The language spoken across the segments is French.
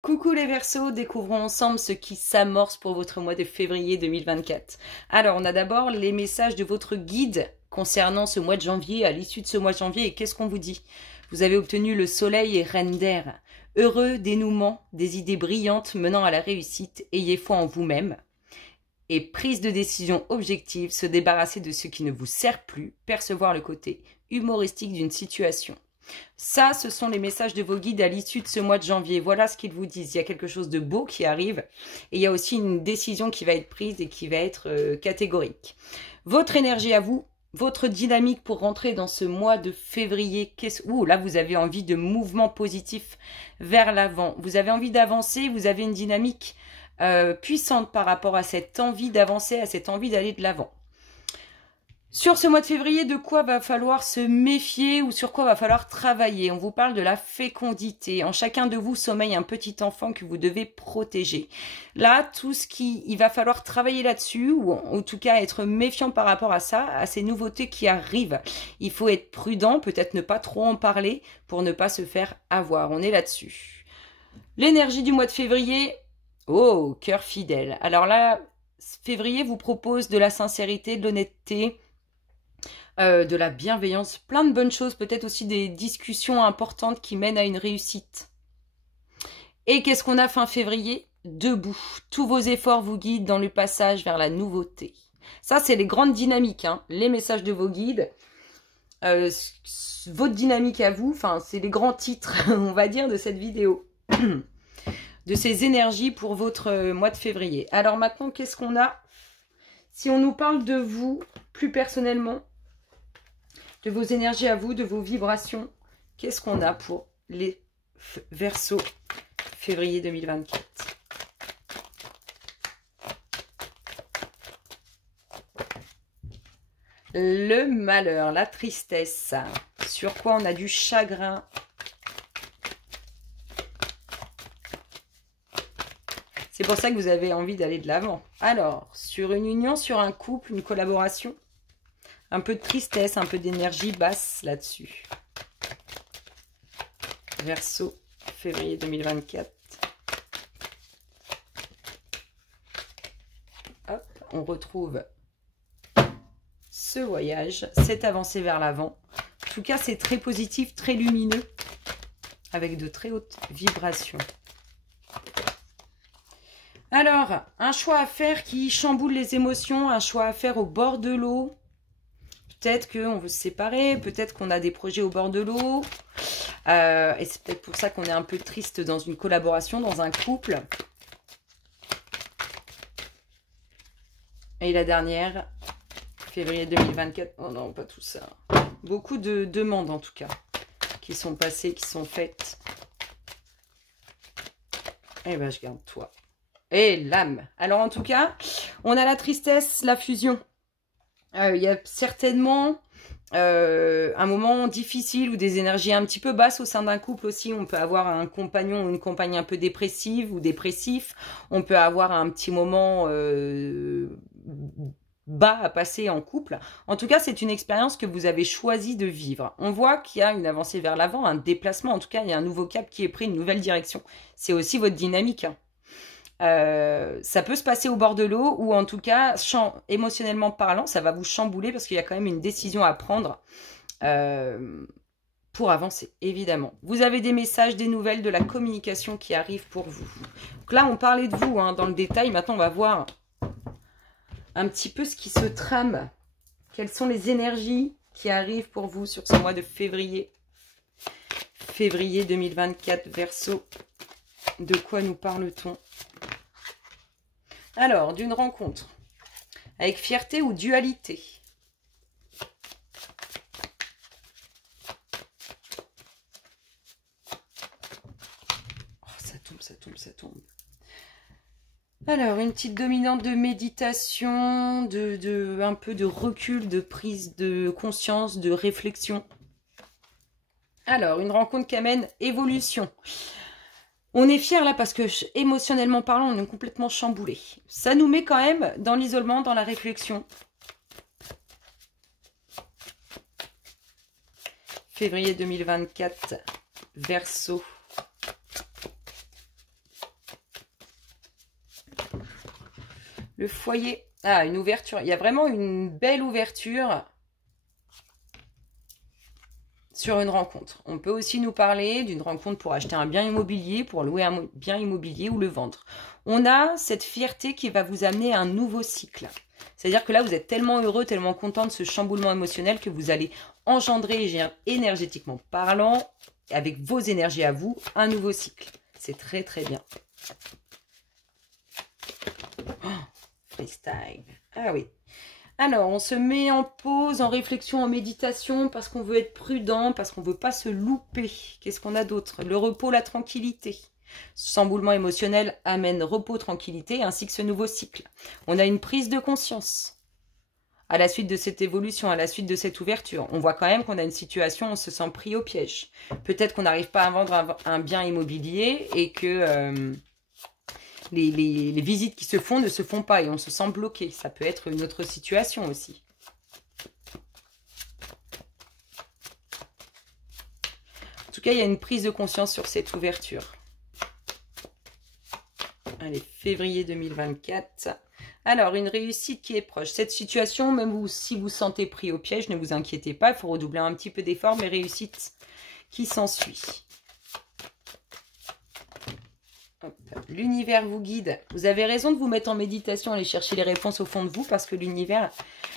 Coucou les Verseaux, découvrons ensemble ce qui s'amorce pour votre mois de février 2024. Alors, on a d'abord les messages de votre guide concernant ce mois de janvier, à l'issue de ce mois de janvier, et qu'est-ce qu'on vous dit? Vous avez obtenu le soleil et reine d'air. Heureux dénouement, des idées brillantes menant à la réussite, ayez foi en vous-même. Et prise de décision objective, se débarrasser de ce qui ne vous sert plus, percevoir le côté humoristique d'une situation. Ça, ce sont les messages de vos guides à l'issue de ce mois de janvier. Voilà ce qu'ils vous disent. Il y a quelque chose de beau qui arrive et il y a aussi une décision qui va être prise et qui va être catégorique. Votre énergie à vous, votre dynamique pour rentrer dans ce mois de février. Ouh, là, vous avez envie de mouvement positif vers l'avant. Vous avez envie d'avancer, vous avez une dynamique puissante par rapport à cette envie d'avancer, à cette envie d'aller de l'avant. Sur ce mois de février, de quoi va falloir se méfier ou sur quoi va falloir travailler? On vous parle de la fécondité. En chacun de vous sommeille un petit enfant que vous devez protéger. Là, il va falloir travailler là-dessus ou en tout cas être méfiant par rapport à ça, à ces nouveautés qui arrivent. Il faut être prudent, peut-être ne pas trop en parler pour ne pas se faire avoir. On est là-dessus. L'énergie du mois de février, oh, cœur fidèle. Alors là, février vous propose de la sincérité, de l'honnêteté, de la bienveillance, plein de bonnes choses, peut-être aussi des discussions importantes qui mènent à une réussite. Et qu'est-ce qu'on a fin février? Debout. Tous vos efforts vous guident dans le passage vers la nouveauté. Ça, c'est les grandes dynamiques, hein, les messages de vos guides, votre dynamique à vous, enfin, c'est les grands titres, on va dire, de cette vidéo. De ces énergies pour votre mois de février. Alors maintenant, qu'est-ce qu'on a? Si on nous parle de vous, plus personnellement, de vos énergies à vous, de vos vibrations, qu'est-ce qu'on a pour les Verseaux février 2024? Le malheur, la tristesse. Sur quoi on a du chagrin? C'est pour ça que vous avez envie d'aller de l'avant. Alors, sur une union, sur un couple, une collaboration, un peu de tristesse, un peu d'énergie basse là-dessus. Verseau, février 2024. Hop, on retrouve ce voyage, cette avancée vers l'avant. En tout cas, c'est très positif, très lumineux, avec de très hautes vibrations. Alors, un choix à faire qui chamboule les émotions, un choix à faire au bord de l'eau. Peut-être qu'on veut se séparer, peut-être qu'on a des projets au bord de l'eau. Et c'est peut-être pour ça qu'on est un peu triste dans une collaboration, dans un couple. Et la dernière, février 2024. Oh non, pas tout ça. Beaucoup de demandes en tout cas, qui sont passées, qui sont faites. Eh ben, je garde toi. Et l'âme. Alors en tout cas, on a la tristesse, la fusion. Il y a certainement un moment difficile ou des énergies un petit peu basses au sein d'un couple aussi. On peut avoir un compagnon ou une compagne un peu dépressive ou dépressif. On peut avoir un petit moment bas à passer en couple. En tout cas, c'est une expérience que vous avez choisi de vivre. On voit qu'il y a une avancée vers l'avant, un déplacement. En tout cas, il y a un nouveau cap qui est pris, une nouvelle direction. C'est aussi votre dynamique, hein. Ça peut se passer au bord de l'eau ou en tout cas, émotionnellement parlant, ça va vous chambouler parce qu'il y a quand même une décision à prendre pour avancer, évidemment. Vous avez des messages, des nouvelles, de la communication qui arrivent pour vous. Donc là, on parlait de vous hein, dans le détail. Maintenant, on va voir un petit peu ce qui se trame. Quelles sont les énergies qui arrivent pour vous sur ce mois de février. Février 2024, Verseau. De quoi nous parle-t-on? Alors, d'une rencontre avec fierté ou dualité. Oh, ça tombe, ça tombe, ça tombe. Alors, une petite dominante de méditation, un peu de recul, de prise de conscience, de réflexion. Alors, une rencontre qui amène évolution. On est fiers là parce que émotionnellement parlant, on est complètement chamboulé. Ça nous met quand même dans l'isolement, dans la réflexion. Février 2024, Verseau. Le foyer. Ah, une ouverture. Il y a vraiment une belle ouverture sur une rencontre. On peut aussi nous parler d'une rencontre pour acheter un bien immobilier, pour louer un bien immobilier ou le vendre. On a cette fierté qui va vous amener à un nouveau cycle. C'est-à-dire que là, vous êtes tellement heureux, tellement content de ce chamboulement émotionnel que vous allez engendrer, énergétiquement parlant, avec vos énergies à vous, un nouveau cycle. C'est très très bien. Oh, freestyle. Ah oui. Alors, on se met en pause, en réflexion, en méditation, parce qu'on veut être prudent, parce qu'on ne veut pas se louper. Qu'est-ce qu'on a d'autre? Le repos, la tranquillité. Ce chamboulement émotionnel amène repos, tranquillité, ainsi que ce nouveau cycle. On a une prise de conscience. À la suite de cette évolution, à la suite de cette ouverture, on voit quand même qu'on a une situation où on se sent pris au piège. Peut-être qu'on n'arrive pas à vendre un bien immobilier et que les visites qui se font ne se font pas et on se sent bloqué. Ça peut être une autre situation aussi. En tout cas, il y a une prise de conscience sur cette ouverture. Allez, février 2024. Alors, une réussite qui est proche. Cette situation, même si vous sentez pris au piège, ne vous inquiétez pas. Il faut redoubler un petit peu d'efforts, mais réussite qui s'ensuit. L'univers vous guide. Vous avez raison de vous mettre en méditation, aller chercher les réponses au fond de vous, parce que l'univers,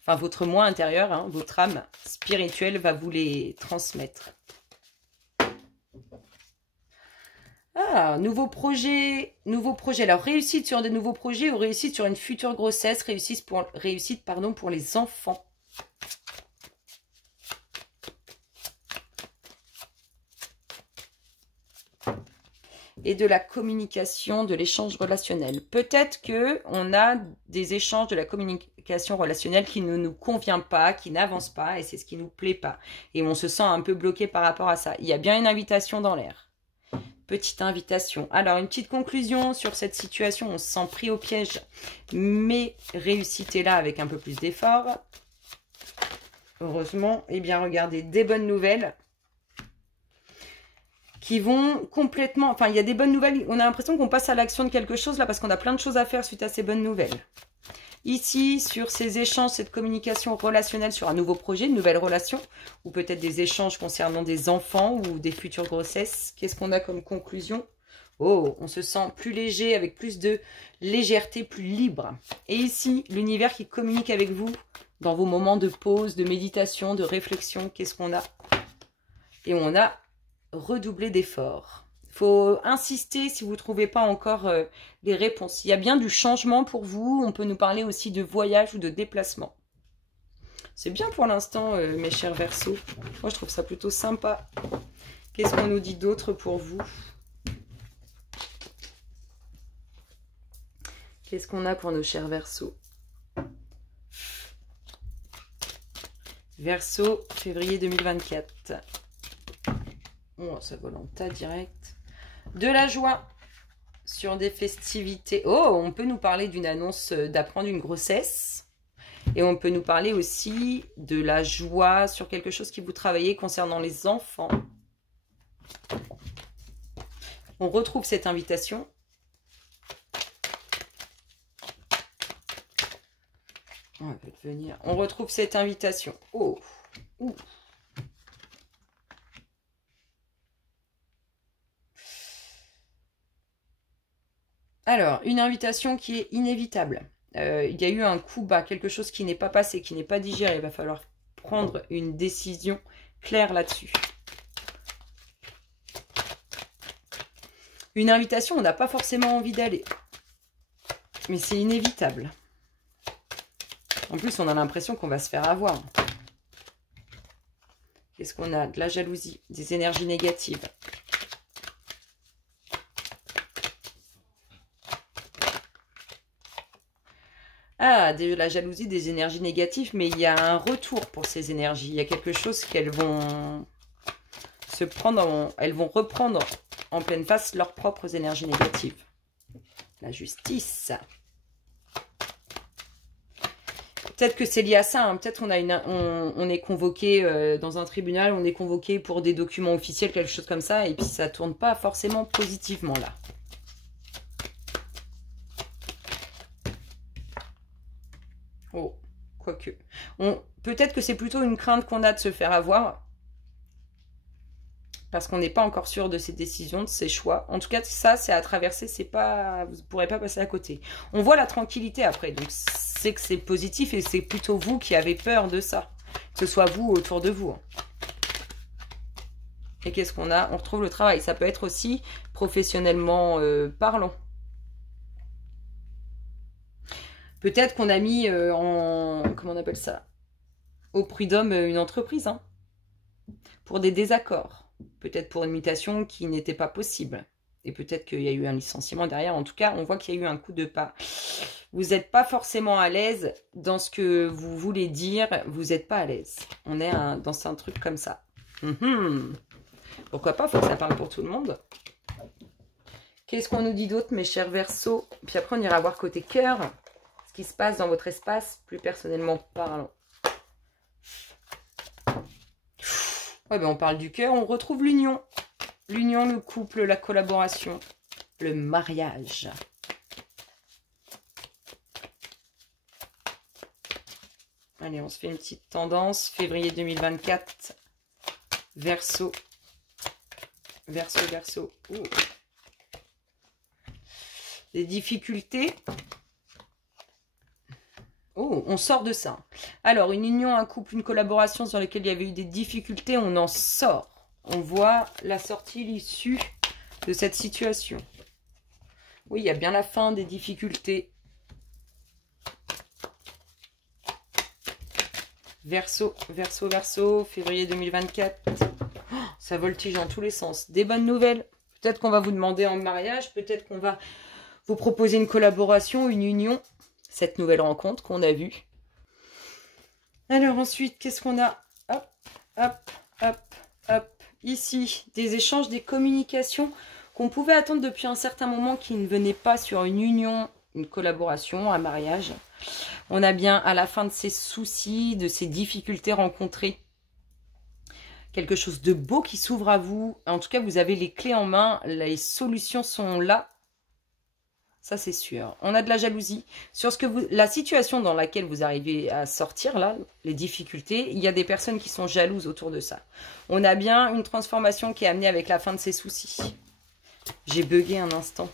enfin votre moi intérieur, hein, votre âme spirituelle va vous les transmettre. Ah, nouveau projet. Alors, réussite sur des nouveaux projets ou réussite sur une future grossesse, réussite pour les enfants. Et de la communication, de l'échange relationnel. Peut-être qu'on a des échanges de la communication relationnelle qui ne nous convient pas, qui n'avancent pas, et c'est ce qui ne nous plaît pas. Et on se sent un peu bloqué par rapport à ça. Il y a bien une invitation dans l'air. Petite invitation. Alors, une petite conclusion sur cette situation. On se sent pris au piège, mais réussitez-la avec un peu plus d'effort. Heureusement, eh bien, regardez, des bonnes nouvelles qui vont complètement... Enfin, il y a des bonnes nouvelles. On a l'impression qu'on passe à l'action de quelque chose là parce qu'on a plein de choses à faire suite à ces bonnes nouvelles. Ici, sur ces échanges, cette communication relationnelle sur un nouveau projet, une nouvelle relation, ou peut-être des échanges concernant des enfants ou des futures grossesses. Qu'est-ce qu'on a comme conclusion? Oh, on se sent plus léger, avec plus de légèreté, plus libre. Et ici, l'univers qui communique avec vous dans vos moments de pause, de méditation, de réflexion. Qu'est-ce qu'on a? Et on a redoublé d'efforts. Il faut insister si vous ne trouvez pas encore les réponses. Il y a bien du changement pour vous. On peut nous parler aussi de voyage ou de déplacement. C'est bien pour l'instant, mes chers Verseaux. Moi, je trouve ça plutôt sympa. Qu'est-ce qu'on nous dit d'autre pour vous? Qu'est-ce qu'on a pour nos chers Verseaux? Verseau, février 2024. Oh, ça vole en tas direct. De la joie sur des festivités. Oh, on peut nous parler d'une annonce d'apprendre une grossesse. Et on peut nous parler aussi de la joie sur quelque chose qui vous travaillez concernant les enfants. On retrouve cette invitation. On va venir. On retrouve cette invitation. Oh, ouh. Alors, une invitation qui est inévitable. Il y a eu un coup bas, quelque chose qui n'est pas passé, qui n'est pas digéré. Il va falloir prendre une décision claire là-dessus. Une invitation, on n'a pas forcément envie d'aller. Mais c'est inévitable. En plus, on a l'impression qu'on va se faire avoir. Qu'est-ce qu'on a? De la jalousie, des énergies négatives. Ah, de la jalousie, des énergies négatives, mais il y a un retour pour ces énergies. Il y a quelque chose qu'elles vont se prendre, elles vont reprendre en pleine face leurs propres énergies négatives. La justice. Peut-être que c'est lié à ça. Hein. Peut-être on est convoqué dans un tribunal, on est convoqué pour des documents officiels, quelque chose comme ça, et puis ça tourne pas forcément positivement là. Oh, quoique. Peut-être que c'est plutôt une crainte qu'on a de se faire avoir. Parce qu'on n'est pas encore sûr de ses décisions, de ses choix. En tout cas, ça, c'est à traverser, c'est pas, vous ne pourrez pas passer à côté. On voit la tranquillité après, donc c'est que c'est positif et c'est plutôt vous qui avez peur de ça. Que ce soit vous autour de vous. Et qu'est-ce qu'on a? On retrouve le travail. Ça peut être aussi professionnellement parlant. Peut-être qu'on a mis comment on appelle ça? Au prud'homme une entreprise, hein, pour des désaccords. Peut-être pour une mutation qui n'était pas possible. Et peut-être qu'il y a eu un licenciement derrière. En tout cas, on voit qu'il y a eu un coup de pas. Vous n'êtes pas forcément à l'aise dans ce que vous voulez dire. Vous n'êtes pas à l'aise. On est dans un truc comme ça. Pourquoi pas? Faut que ça parle pour tout le monde. Qu'est-ce qu'on nous dit d'autre, mes chers Verseaux? Puis après, on ira voir côté cœur. Ce qui se passe dans votre espace, plus personnellement parlant. Ouais, ben on parle du cœur, on retrouve l'union. L'union, le couple, la collaboration, le mariage. Allez, on se fait une petite tendance. Février 2024. Verseau. Verseau, Verseau. Ouh. Des difficultés. Oh, on sort de ça. Alors, une union, un couple, une collaboration sur laquelle il y avait eu des difficultés, on en sort. On voit la sortie, l'issue de cette situation. Oui, il y a bien la fin des difficultés. Verseau, Verseau, Verseau, février 2024. Oh, ça voltige dans tous les sens. Des bonnes nouvelles. Peut-être qu'on va vous demander en mariage, peut-être qu'on va vous proposer une collaboration, une union. Cette nouvelle rencontre qu'on a vue. Alors ensuite, qu'est-ce qu'on a? Hop, hop, hop, hop. Ici, des échanges, des communications qu'on pouvait attendre depuis un certain moment qui ne venaient pas sur une union, une collaboration, un mariage. On a bien à la fin de ces soucis, de ces difficultés rencontrées, quelque chose de beau qui s'ouvre à vous. En tout cas, vous avez les clés en main, les solutions sont là. Ça, c'est sûr. On a de la jalousie. Sur la situation dans laquelle vous arrivez à sortir, là, les difficultés, il y a des personnes qui sont jalouses autour de ça. On a bien une transformation qui est amenée avec la fin de ces soucis. J'ai bugué un instant.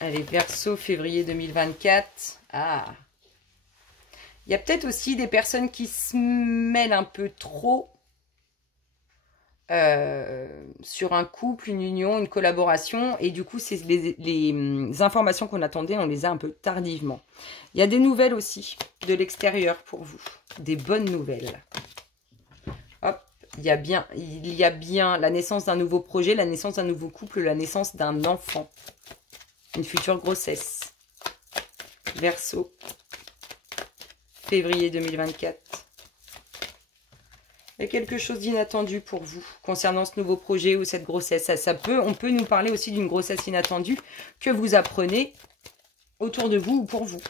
Allez, Verseau, février 2024. Ah. Il y a peut-être aussi des personnes qui se mêlent un peu trop sur un couple, une union, une collaboration, et du coup c'est les informations qu'on attendait, on les a un peu tardivement. Il y a des nouvelles aussi de l'extérieur pour vous, des bonnes nouvelles. Hop, il y a bien la naissance d'un nouveau projet, la naissance d'un nouveau couple, la naissance d'un enfant, une future grossesse. Verseau, février 2024. Il y a quelque chose d'inattendu pour vous concernant ce nouveau projet ou cette grossesse. On peut nous parler aussi d'une grossesse inattendue que vous apprenez autour de vous ou pour vous.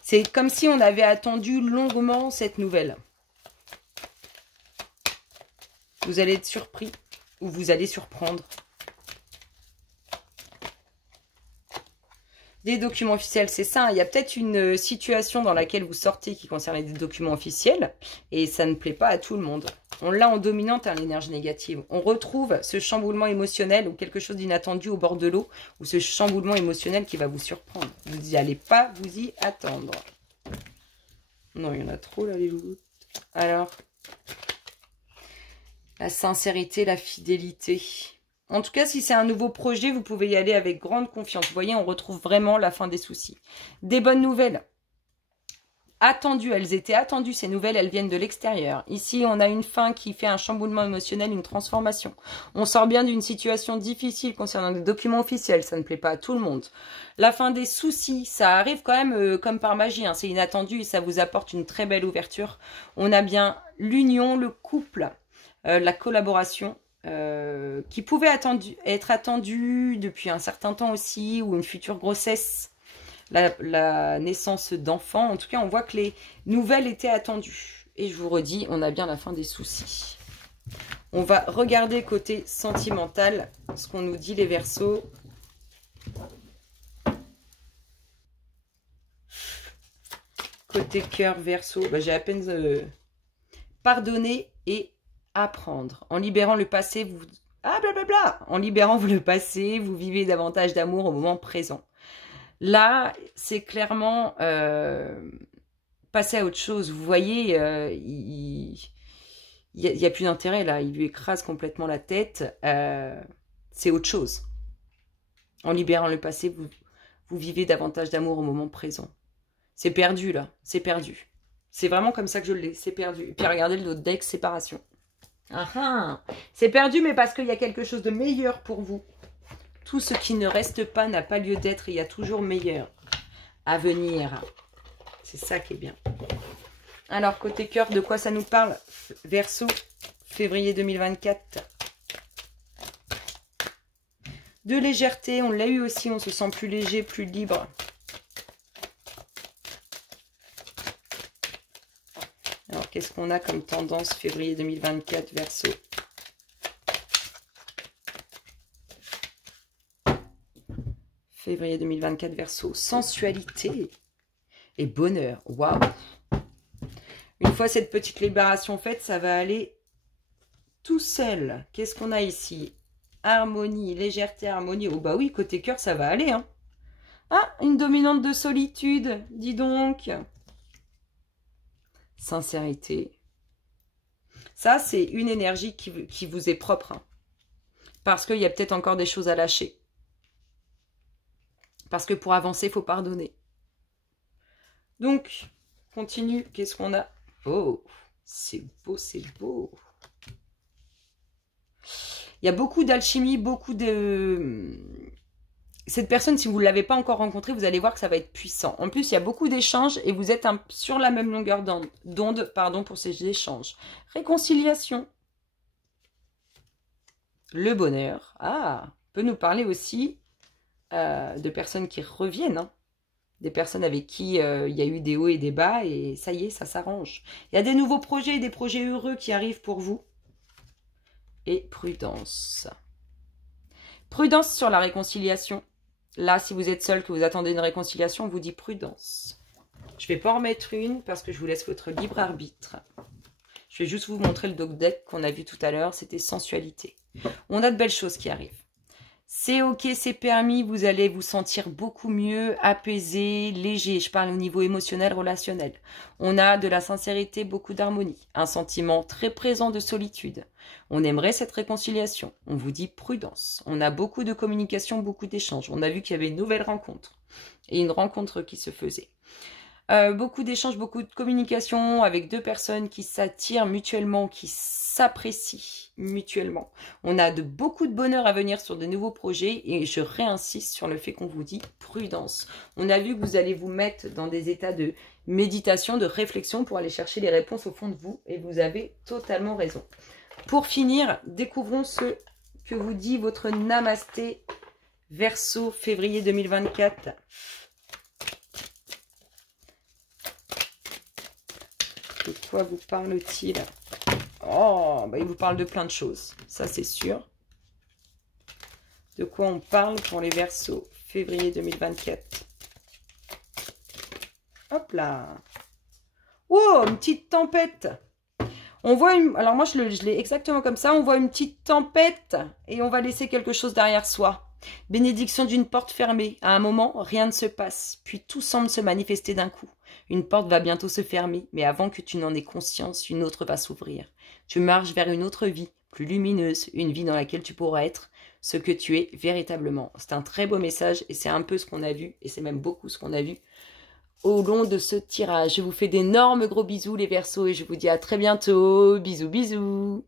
C'est comme si on avait attendu longuement cette nouvelle. Vous allez être surpris ou vous allez surprendre. Des documents officiels, c'est ça. Il y a peut-être une situation dans laquelle vous sortez qui concerne des documents officiels et ça ne plaît pas à tout le monde. On l'a en dominante, hein, l'énergie négative. On retrouve ce chamboulement émotionnel ou quelque chose d'inattendu au bord de l'eau ou ce chamboulement émotionnel qui va vous surprendre. Vous n'allez pas vous y attendre. Non, il y en a trop là, les loulous. Alors, la sincérité, la fidélité. En tout cas, si c'est un nouveau projet, vous pouvez y aller avec grande confiance. Vous voyez, on retrouve vraiment la fin des soucis. Des bonnes nouvelles. Attendues, elles étaient attendues, ces nouvelles, elles viennent de l'extérieur. Ici, on a une fin qui fait un chamboulement émotionnel, une transformation. On sort bien d'une situation difficile concernant des documents officiels, ça ne plaît pas à tout le monde. La fin des soucis, ça arrive quand même comme par magie, hein. C'est inattendu et ça vous apporte une très belle ouverture. On a bien l'union, le couple, la collaboration. Qui pouvait être attendu depuis un certain temps aussi, ou une future grossesse, la naissance d'enfants. En tout cas, on voit que les nouvelles étaient attendues. Et je vous redis, on a bien la fin des soucis. On va regarder côté sentimental, ce qu'on nous dit les Verseaux. Côté cœur, Verseau, bah, j'ai à peine pardonner et apprendre. En libérant le passé, vous... Ah, blablabla. En libérant le passé, vous vivez davantage d'amour au moment présent. Là, c'est clairement passer à autre chose. Vous voyez, il n'y a plus d'intérêt là. Il lui écrase complètement la tête. C'est autre chose. En libérant le passé, vous vivez davantage d'amour au moment présent. C'est perdu, là. C'est perdu. C'est vraiment comme ça que je l'ai. C'est perdu. Et puis, regardez le autre deck, séparation. Ah ah. C'est perdu, mais parce qu'il y a quelque chose de meilleur pour vous. Tout ce qui ne reste pas n'a pas lieu d'être. Il y a toujours meilleur à venir. C'est ça qui est bien. Alors, côté cœur, de quoi ça nous parle? Verseau, février 2024. De légèreté, on l'a eu aussi. On se sent plus léger, plus libre. Alors, qu'est-ce qu'on a comme tendance février 2024, Verseau? Février 2024, Verseau. Sensualité et bonheur. Waouh! Une fois cette petite libération faite, ça va aller tout seul. Qu'est-ce qu'on a ici? Harmonie, légèreté, harmonie. Oh bah oui, côté cœur, ça va aller. Hein. Ah, une dominante de solitude, dis donc. Sincérité. Ça, c'est une énergie qui vous est propre. Hein. Parce qu'il y a peut-être encore des choses à lâcher. Parce que pour avancer, il faut pardonner. Donc, continue. Qu'est-ce qu'on a? Oh, c'est beau, c'est beau. Il y a beaucoup d'alchimie, beaucoup de... Cette personne, si vous ne l'avez pas encore rencontrée, vous allez voir que ça va être puissant. En plus, il y a beaucoup d'échanges et vous êtes sur la même longueur d'onde pour ces échanges. Réconciliation. Le bonheur. Ah, peut nous parler aussi de personnes qui reviennent. Hein. Des personnes avec qui il y a eu des hauts et des bas et ça y est, ça s'arrange. Il y a des nouveaux projets, des projets heureux qui arrivent pour vous. Et prudence. Prudence sur la réconciliation. Là, si vous êtes seul, que vous attendez une réconciliation, on vous dit prudence. Je ne vais pas en mettre une parce que je vous laisse votre libre arbitre. Je vais juste vous montrer le deck qu'on a vu tout à l'heure. C'était sensualité. On a de belles choses qui arrivent. C'est ok, c'est permis. Vous allez vous sentir beaucoup mieux, apaisé, léger. Je parle au niveau émotionnel, relationnel. On a de la sincérité, beaucoup d'harmonie. Un sentiment très présent de solitude. On aimerait cette réconciliation. On vous dit prudence. On a beaucoup de communication, beaucoup d'échanges. On a vu qu'il y avait une nouvelle rencontre. Et une rencontre qui se faisait. Beaucoup d'échanges, beaucoup de communication avec deux personnes qui s'attirent mutuellement, qui s'apprécient mutuellement. On a beaucoup de bonheur à venir sur de nouveaux projets et je réinsiste sur le fait qu'on vous dit prudence. On a vu que vous allez vous mettre dans des états de méditation, de réflexion pour aller chercher les réponses au fond de vous et vous avez totalement raison. Pour finir, découvrons ce que vous dit votre Namasté Verseau février 2024. De quoi vous parle-t-il? Oh, bah il vous parle de plein de choses. Ça, c'est sûr. De quoi on parle pour les Verseaux février 2024? Hop là. Oh, une petite tempête. On voit une... Alors moi, je l'ai exactement comme ça. On voit une petite tempête et on va laisser quelque chose derrière soi. Bénédiction d'une porte fermée. À un moment, rien ne se passe. Puis tout semble se manifester d'un coup. Une porte va bientôt se fermer, mais avant que tu n'en aies conscience, une autre va s'ouvrir. Tu marches vers une autre vie, plus lumineuse, une vie dans laquelle tu pourras être ce que tu es véritablement. C'est un très beau message et c'est un peu ce qu'on a vu, et c'est même beaucoup ce qu'on a vu au long de ce tirage. Je vous fais d'énormes gros bisous les Verseaux et je vous dis à très bientôt. Bisous, bisous.